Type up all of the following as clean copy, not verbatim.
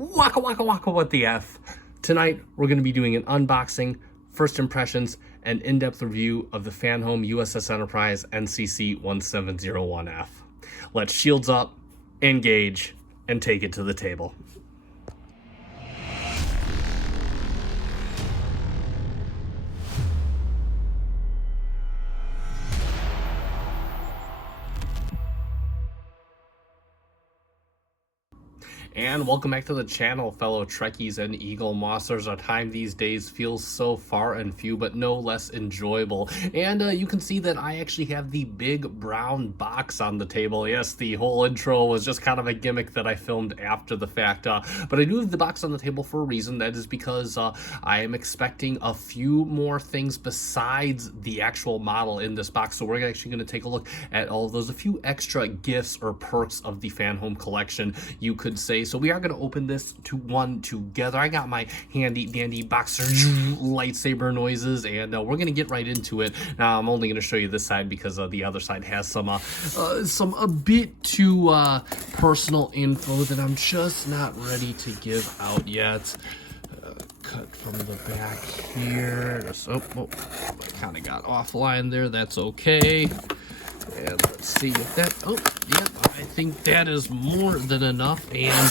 Waka waka waka what the F. Tonight we're going to be doing an unboxing, first impressions, and in-depth review of the Fanhome U.S.S. Enterprise NCC-1701-F. Let's shields up, engage, and take it to the table. And welcome back to the channel, fellow Trekkies and Eagle Mossers. Our time these days feels so far and few, but no less enjoyable. And you can see that I actually have the big brown box on the table. Yes, the whole intro was just kind of a gimmick that I filmed after the fact. But I do have the box on the table for a reason. That is because I am expecting a few more things besides the actual model in this box. So we're actually going to take a look at all of those, a few extra gifts or perks of the Fanhome collection, you could say. So we are going to open this one together. I got my handy dandy boxer lightsaber noises, and we're going to get right into it. Now I'm only going to show you this side because the other side has some a bit too personal info that I'm just not ready to give out yet. Cut from the back here. I kind of got offline there. That's okay. And let's see if that, yeah, I think that is more than enough. And,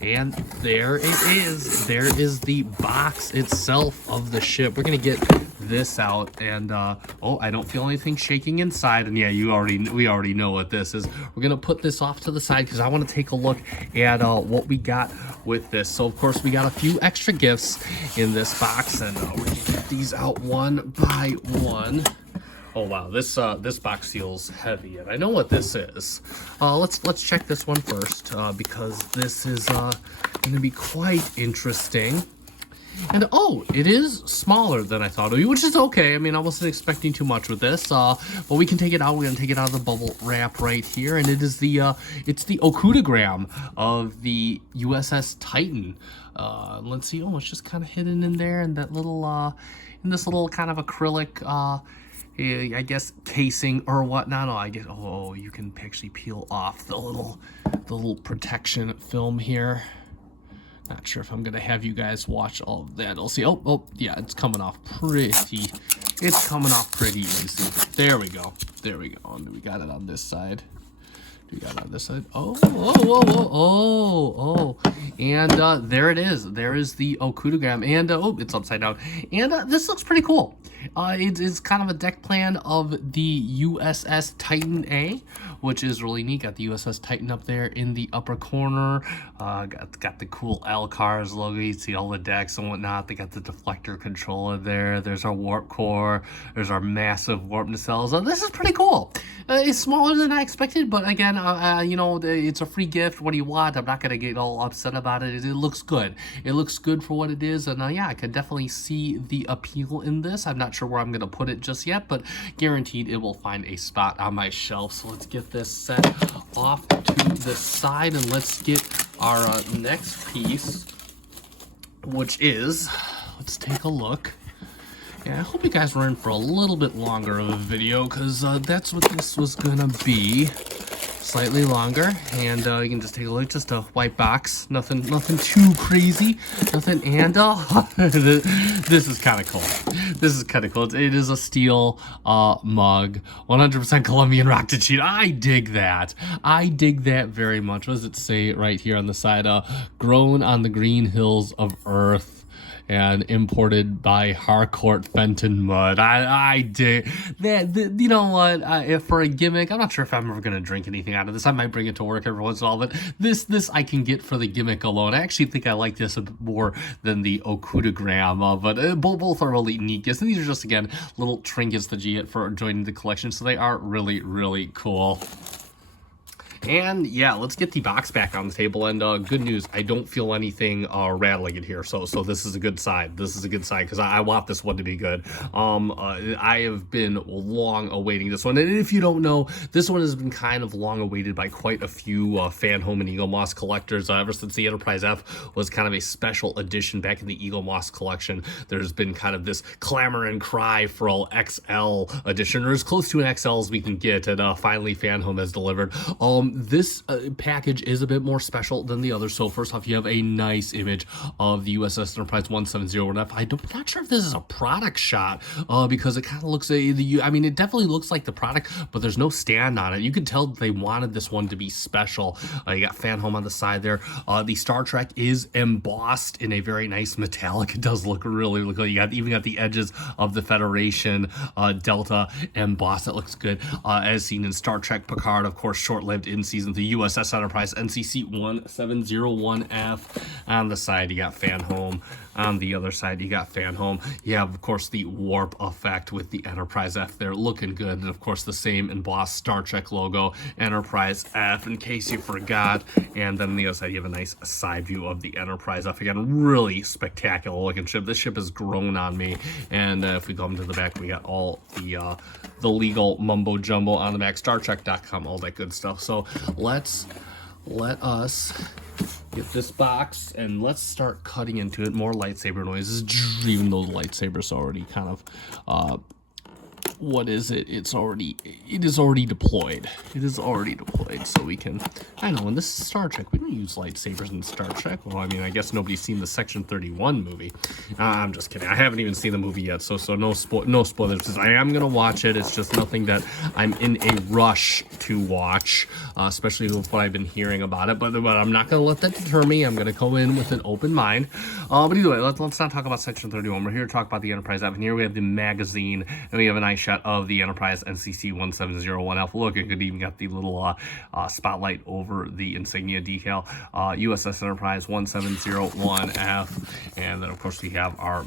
and there it is. There is the box itself of the ship. We're going to get this out, and, I don't feel anything shaking inside. And yeah, we already know what this is. We're going to put this off to the side because I want to take a look at, what we got with this. So, of course, we got a few extra gifts in this box, and we're going to get these out one by one. Oh wow, this box feels heavy, and I know what this is. Let's check this one first because this is going to be quite interesting. And it is smaller than I thought it would be, which is okay. I mean, I wasn't expecting too much with this, but we can take it out. We're gonna take it out of the bubble wrap right here, and it is it's the Okudagram of the USS Titan. Let's see. Oh, it's just kind of hidden in there, and that little in this little kind of acrylic. I guess casing or whatnot. I guess you can actually peel off the little protection film here. Not sure if I'm gonna have you guys watch all of that. I'll see. Yeah, it's coming off pretty. It's coming off pretty easy. There we go. There we go. And we got it on this side. We got it on this side. And there it is. There is the Okudagram, and it's upside down. And this looks pretty cool. It's kind of a deck plan of the U.S.S. Titan A, which is really neat. Got the U.S.S. Titan up there in the upper corner. Got the cool L-Cars logo. You see all the decks and whatnot. They got the deflector controller there. There's our warp core. There's our massive warp nacelles. This is pretty cool. It's smaller than I expected, but again, it's a free gift. What do you want? I'm not gonna get all upset about it. It looks good. It looks good for what it is, and yeah, I can definitely see the appeal in this. I'm not sure where I'm gonna put it just yet, but guaranteed it will find a spot on my shelf. So let's get this set off to the side, and let's get our next piece, which is, let's take a look. Yeah, I hope you guys were in for a little bit longer of a video, because that's what this was gonna be. Slightly longer, and you can just take a look. Just a white box, nothing too crazy, nothing. And this is kind of cool. This is kind of cool. It is a steel mug, 100% Colombian rocket sheet. I dig that. I dig that very much. What does it say right here on the side? Grown on the green hills of Earth and imported by Harcourt Fenton mud. I did that. You know what? If for a gimmick, I'm not sure if I'm ever gonna drink anything out of this. I might bring it to work every once in a while, but this I can get for the gimmick alone. I actually think I like this a bit more than the Okudagram, but both are really neat gifts. And these are just, again, little trinkets that you get for joining the collection, so they are really, really cool. And yeah, let's get the box back on the table. And good news, I don't feel anything rattling in here. So this is a good sign. This is a good sign because I want this one to be good. I have been long awaiting this one. And if you don't know, this one has been kind of long awaited by quite a few Fanhome and eaglemoss collectors. Ever since the Enterprise F was kind of a special edition back in the eaglemoss collection, there's been kind of this clamor and cry for an XL edition, or as close to an XL as we can get. And finally, Fanhome has delivered. This package is a bit more special than the others. So first off, you have a nice image of the U.S.S. Enterprise 1701-F. I'm not sure if this is a product shot because it kind of looks, I mean, it definitely looks like the product, but there's no stand on it. You can tell they wanted this one to be special. You got Fanhome on the side there. The Star Trek is embossed in a very nice metallic. It does look really good. You even got the edges of the Federation Delta embossed. That looks good. As seen in Star Trek Picard, of course, short-lived in season, the U.S.S. Enterprise NCC-1701-F. On the side, you got Fanhome. On the other side, you got Fanhome. You have, of course, the warp effect with the Enterprise F there, looking good. And, of course, the same embossed Star Trek logo, Enterprise F, in case you forgot. And then on the other side, you have a nice side view of the Enterprise F. Again, really spectacular looking ship. This ship has grown on me. And if we come to the back, we got all the legal mumbo jumbo on the back, startrek.com, all that good stuff. So let us get this box and let's start cutting into it. More lightsaber noises, even though the lightsaber's already kind of what is it? It is already deployed. It is already deployed, so we can. I know in this is Star Trek, we don't use lightsabers in Star Trek. Well, I mean, I guess nobody's seen the Section 31 movie. I'm just kidding. I haven't even seen the movie yet, so no spoilers. I am gonna watch it. It's just nothing that I'm in a rush to watch, especially with what I've been hearing about it. But I'm not gonna let that deter me. I'm gonna go in with an open mind. But either way, let's not talk about Section 31. We're here to talk about the Enterprise F. And here we have the magazine, and we have a nice shot of the Enterprise NCC-1701-F. Look, it could even got the little spotlight over the insignia decal. U.S.S. Enterprise 1701-F, and then of course we have our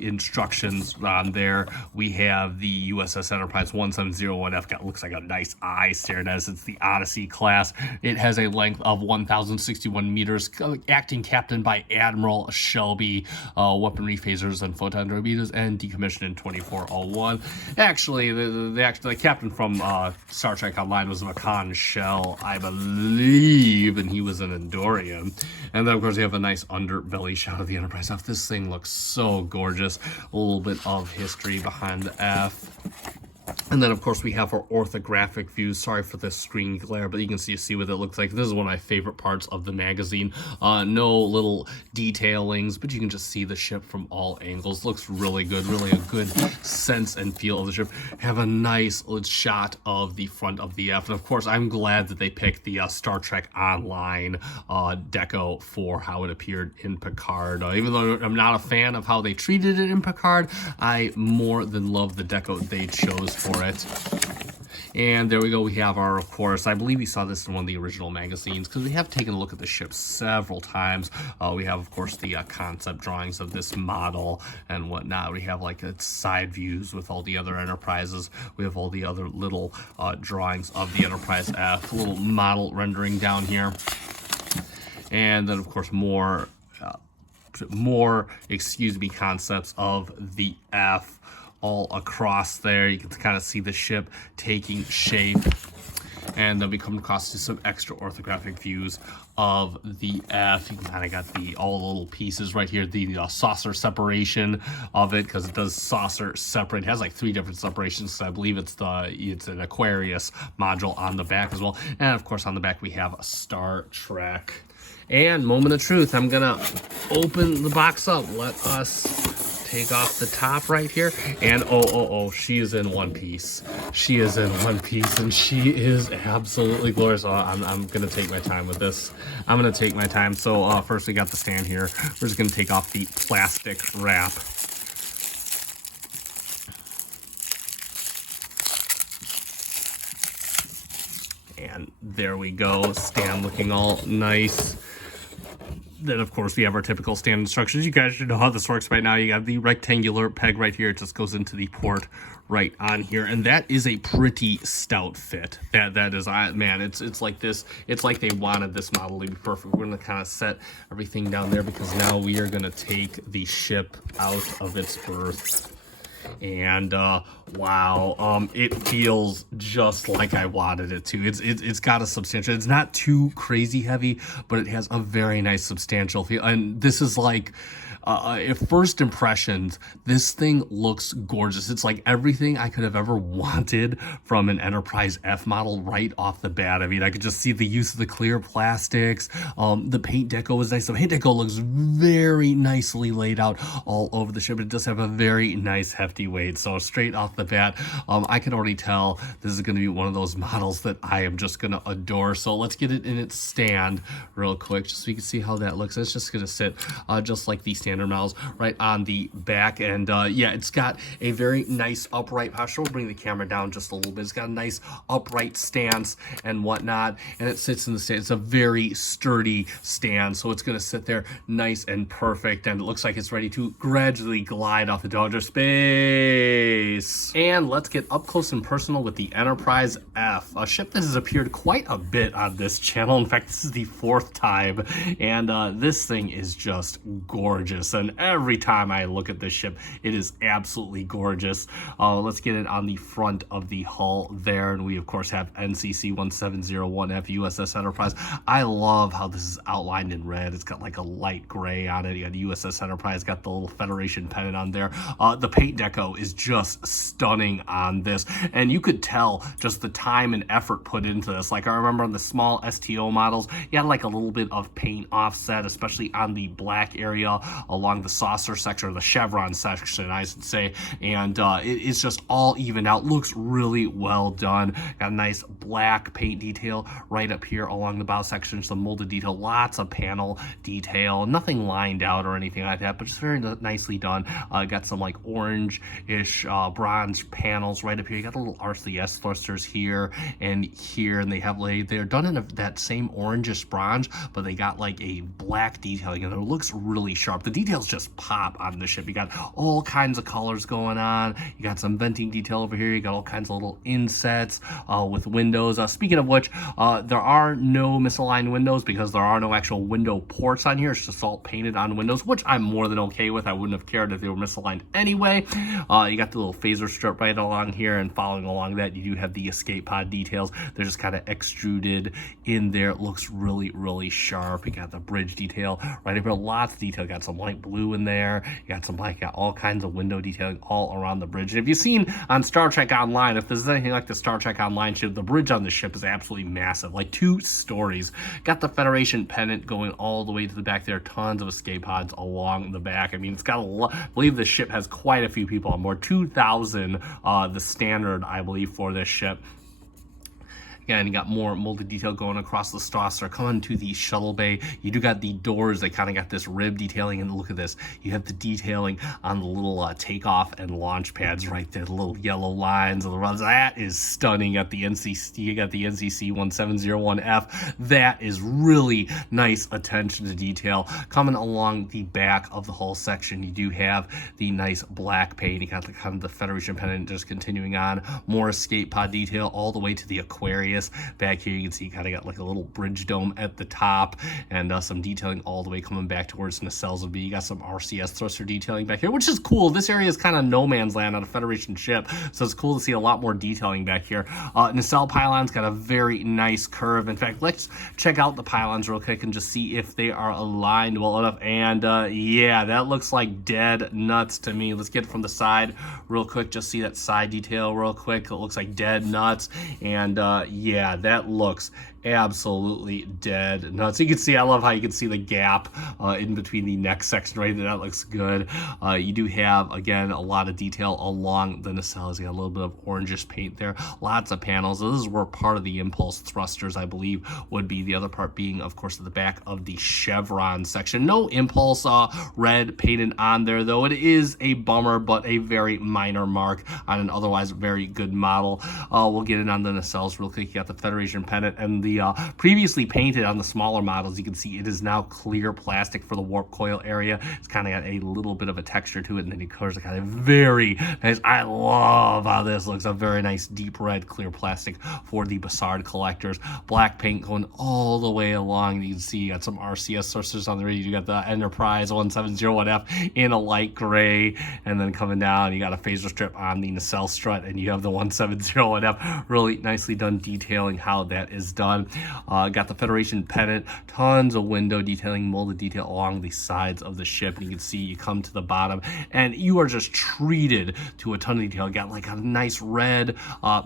instructions on there. We have the U.S.S. Enterprise 1701-F. Looks like a nice eye staring at us. It's the Odyssey class. It has a length of 1,061 meters. Acting captain by Admiral Shelby. Weaponry phasers and photon torpedoes, and decommissioned in 2401. Actually, the captain from Star Trek Online was Makan Shell, I believe, and he was an Andorian. And then, of course, you have a nice underbelly shot of the Enterprise F. This thing looks so gorgeous. A little bit of history behind the F. And then, of course, we have our orthographic views. Sorry for the screen glare, but you can see what it looks like. This is one of my favorite parts of the magazine. No little detailings, but you can just see the ship from all angles. Looks really good, really a good sense and feel of the ship. Have a nice shot of the front of the F. And, of course, I'm glad that they picked the Star Trek Online deco for how it appeared in Picard. Even though I'm not a fan of how they treated it in Picard, I more than love the deco they chose for it. And there we go. We have our, of course, I believe we saw this in one of the original magazines because we have taken a look at the ship several times. We have, of course, the concept drawings of this model and whatnot. We have like its side views with all the other Enterprises. We have all the other little drawings of the Enterprise F, a little model rendering down here. And then, of course, more concepts of the F all across there. You can kind of see the ship taking shape. And then we come across to some extra orthographic views of the F. You can kind of got all the little pieces right here, the saucer separation of it, because it does saucer separate. It has like 3 different separations. So I believe it's an Aquarius module on the back as well. And of course on the back we have a Star Trek. And moment of truth, I'm gonna open the box up. Let us take off the top right here, and oh, she is in one piece. She is in one piece, and she is absolutely glorious. I'm gonna take my time with this. I'm gonna take my time. So first we got the stand here. We're just gonna take off the plastic wrap. And there we go, stand looking all nice. Then, of course, we have our typical stand instructions. You guys should know how this works by now. You have the rectangular peg right here. It just goes into the port right on here. And that is a pretty stout fit. That is, man, it's like this. It's like they wanted this model to be perfect. We're going to kind of set everything down there because now we are going to take the ship out of its berth. And Wow, it feels just like I wanted it to. It's got a substantial. It's not too crazy heavy, but it has a very nice substantial feel. And this is like, at first impressions, this thing looks gorgeous. It's like everything I could have ever wanted from an Enterprise F model right off the bat. I mean, I could just see the use of the clear plastics. The paint deco is nice. The paint deco looks very nicely laid out all over the ship. It does have a very nice hefty weight. So straight off the bat, I can already tell this is going to be one of those models that I am just going to adore. So let's get it in its stand real quick, just so you can see how that looks. It's just going to sit just like the standard models right on the back. And yeah, it's got a very nice upright posture. We'll bring the camera down just a little bit. It's got a nice upright stance and whatnot, and it sits in the stand. It's a very sturdy stand, so it's going to sit there nice and perfect, and it looks like it's ready to gradually glide off into outer space. And let's get up close and personal with the Enterprise F, a ship that has appeared quite a bit on this channel. In fact, this is the 4th time, and this thing is just gorgeous. And every time I look at this ship, it is absolutely gorgeous. Let's get it on the front of the hull there, and we of course have NCC-1701-F U.S.S. Enterprise. I love how this is outlined in red. It's got like a light gray on it. You got U.S.S. Enterprise, got the little Federation pennant on there. The paint deco is just stunning on this, and you could tell just the time and effort put into this. Like I remember on the small STO models, you had like a little bit of paint offset, especially on the black area along the saucer section, or the chevron section, I should say, and it's just all even out. Looks really well done. Got a nice black paint detail right up here along the bow section, some molded detail, lots of panel detail, nothing lined out or anything like that, but just very nicely done. Got some like orange-ish bronze panels right up here. You got the little RCS thrusters here, and they have they're done in that same orangish bronze, but they got like a black detailing, and it looks really sharp. The details just pop on the ship. You got all kinds of colors going on. You got some venting detail over here. You got all kinds of little insets with windows. Speaking of which, there are no misaligned windows because there are no actual window ports on here. It's just all painted on windows, which I'm more than okay with. I wouldn't have cared if they were misaligned anyway. You got the little phaser strip right along here, and following along that, you do have the escape pod details. They're just kind of extruded in there. It looks really, really sharp. You got the bridge detail right over, lots of detail. Got some light blue in there. You got some black, got all kinds of window detailing all around the bridge. And if you've seen on Star Trek Online, if there's anything like the Star Trek Online ship, the bridge on the ship is absolutely massive, like 2 stories. Got the Federation pennant going all the way to the back there. Tons of escape pods along the back. I mean, it's got a lot. I believe the ship has quite a few people on board. 2,000, the standard, I believe, for this ship. Again, you got more molded detail going across the saucer. Coming to the shuttle bay, you do got the doors. They kind of got this rib detailing, and look at this. You have the detailing on the little takeoff and launch pads right there, the little yellow lines of the runs. That is stunning at the NCC. You got the NCC-1701-F. That is really nice attention to detail. Coming along the back of the hull section, you do have the nice black paint. You got the kind of the Federation pennant just continuing on. More escape pod detail all the way to the Aquarius. Back here, you can see you kind of got like a little bridge dome at the top, and some detailing all the way coming back towards nacelles would be. You got some RCS thruster detailing back here, which is cool. This area is kind of no man's land on a Federation ship, so it's cool to see a lot more detailing back here. Nacelle pylons got a very nice curve. In fact, let's check out the pylons real quick and just see if they are aligned well enough. And yeah, that looks like dead nuts to me. Let's get it from the side real quick. Just see that side detail real quick. It looks like dead nuts, and yeah, that looks absolutely dead nuts. You can see, I love how you can see the gap in between the neck section right there. That looks good. You do have, again, a lot of detail along the nacelles. You got a little bit of orangish paint there, lots of panels. So this is where part of the impulse thrusters, I believe, would be. The other part being, of course, at the back of the chevron section. No impulse red painted on there, though. It is a bummer, but a very minor mark on an otherwise very good model. We'll get it on the nacelles real quick. You got the Federation pennant and the the previously painted on the smaller models, you can see it is now clear plastic for the warp coil area. It's kind of got a little bit of a texture to it, and then it colors are kind of very nice. I love how this looks. A very nice deep red clear plastic for the Picard collectors. Black paint going all the way along. You can see you got some RCS sources on the rear. You got the Enterprise 1701-F in a light gray, and then coming down, you got a phaser strip on the nacelle strut, and you have the 1701-F. Really nicely done detailing how that is done. Got the Federation pennant, tons of window detailing, molded detail along the sides of the ship. And you can see you come to the bottom, and you are just treated to a ton of detail. You got like a nice red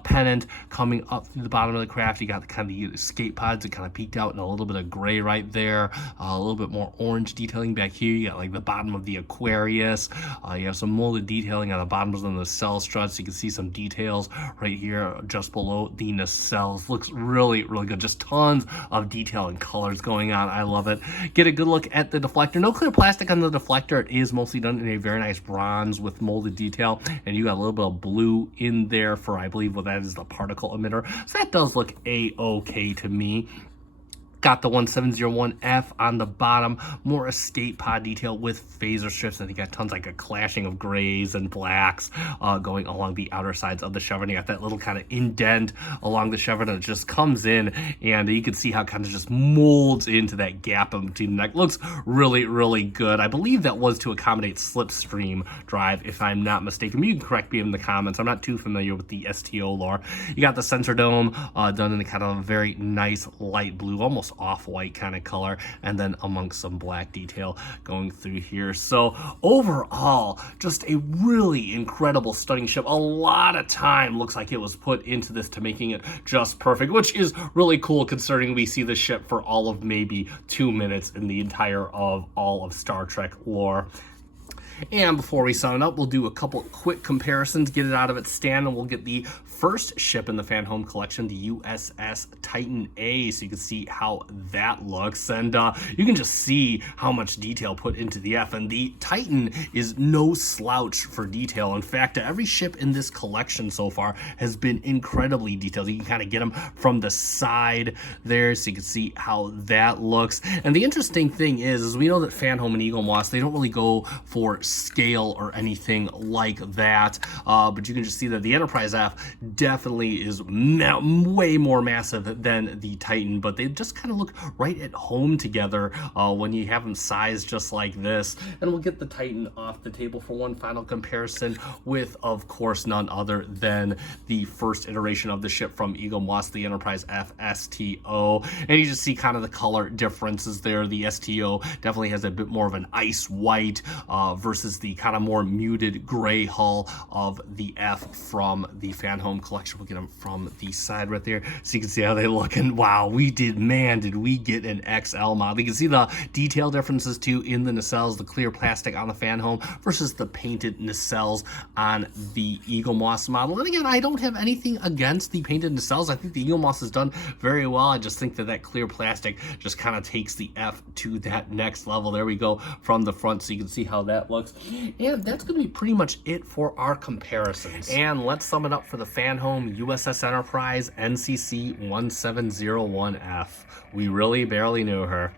pennant coming up through the bottom of the craft. You got the kind of the escape pods that kind of peeked out in a little bit of gray right there. A little bit more orange detailing back here. You got like the bottom of the Aquarius. You have some molded detailing on the bottoms of the nacelle struts. You can see some details right here just below the nacelles. Looks really, really good. Just tons of detail and colors going on. I love it. Get a good look at the deflector. No clear plastic on the deflector. It is mostly done in a very nice bronze with molded detail, and you got a little bit of blue in there for, I believe, what that is, the particle emitter. So that does look a-okay to me. Got the 1701-F on the bottom, more escape pod detail with phaser strips, and you got tons like a clashing of grays and blacks going along the outer sides of the chevron. You got that little kind of indent along the chevron that just comes in, and you can see how it kind of just molds into that gap between the neck. Looks really, really good. I believe that was to accommodate slipstream drive, if I'm not mistaken. You can correct me in the comments. I'm not too familiar with the STO lore. You got the sensor dome done in a kind of a very nice light blue, almost off-white kind of color, and then amongst some black detail going through here. So overall, just a really incredible, stunning ship. A lot of time looks like it was put into this to making it just perfect, which is really cool considering we see the ship for all of maybe 2 minutes in the entire of all of Star Trek lore. And before we sign up, we'll do a couple quick comparisons, get it out of its stand, and we'll get the first ship in the Fanhome collection, the U.S.S. Titan A, so you can see how that looks. And you can just see how much detail put into the F. And the Titan is no slouch for detail. In fact, every ship in this collection so far has been incredibly detailed. You can kind of get them from the side there, so you can see how that looks. And the interesting thing is we know that Fanhome and eaglemoss, they don't really go for scale or anything like that, but you can just see that the Enterprise F definitely is way more massive than the Titan, but they just kind of look right at home together when you have them sized just like this. And we'll get the Titan off the table for one final comparison with, of course, none other than the first iteration of the ship from eaglemoss, the Enterprise F STO. And you just see kind of the color differences there. The STO definitely has a bit more of an ice white versus the kind of more muted gray hull of the F from the Fanhome collection. We'll get them from the side right there so you can see how they look. And wow, did we get an XL model. You can see the detail differences too in the nacelles, the clear plastic on the Fanhome versus the painted nacelles on the eaglemoss model. And again, I don't have anything against the painted nacelles. I think the eaglemoss is done very well. I just think that that clear plastic just kind of takes the F to that next level. There we go from the front, so you can see how that looks. And that's going to be pretty much it for our comparisons. And let's sum it up for the Fanhome U.S.S. Enterprise NCC-1701-F. We really barely knew her.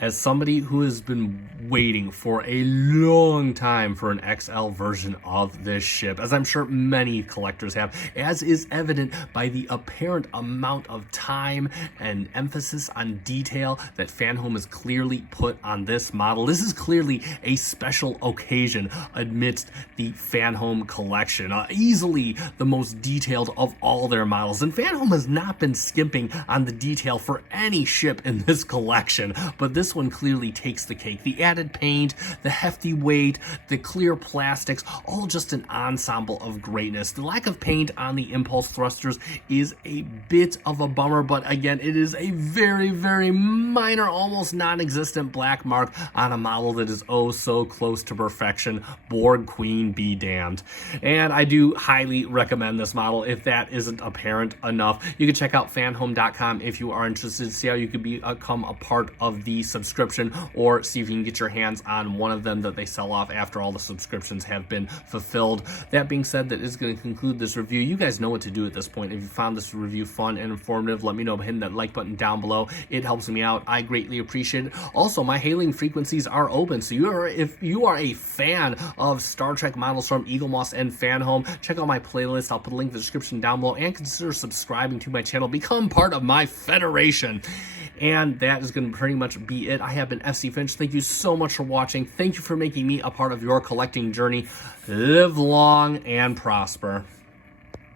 As somebody who has been waiting for a long time for an XL version of this ship, as I'm sure many collectors have, as is evident by the apparent amount of time and emphasis on detail that Fanhome has clearly put on this model. This is clearly a special occasion amidst the Fanhome collection. Easily the most detailed of all their models. And Fanhome has not been skimping on the detail for any ship in this collection, but this one clearly takes the cake. The added paint, the hefty weight, the clear plastics, all just an ensemble of greatness. The lack of paint on the impulse thrusters is a bit of a bummer, but again, it is a very, very minor, almost non-existent black mark on a model that is oh so close to perfection. Borg Queen be damned. And I do highly recommend this model if that isn't apparent enough. You can check out fanhome.com if you are interested to see how you could become a part of the subscription or see if you can get your your hands on one of them that they sell off after all the subscriptions have been fulfilled. That being said, that is going to conclude this review. You guys know what to do at this point. If you found this review fun and informative, let me know by hitting that like button down below. It helps me out. I greatly appreciate it. Also, my hailing frequencies are open, so if you are a fan of Star Trek models from eaglemoss and Fanhome, check out my playlist. I'll put a link in the description down below, and consider subscribing to my channel. Become part of my federation. And that is going to pretty much be it. I have been FC Finch. Thank you so much for watching. Thank you for making me a part of your collecting journey. Live long and prosper.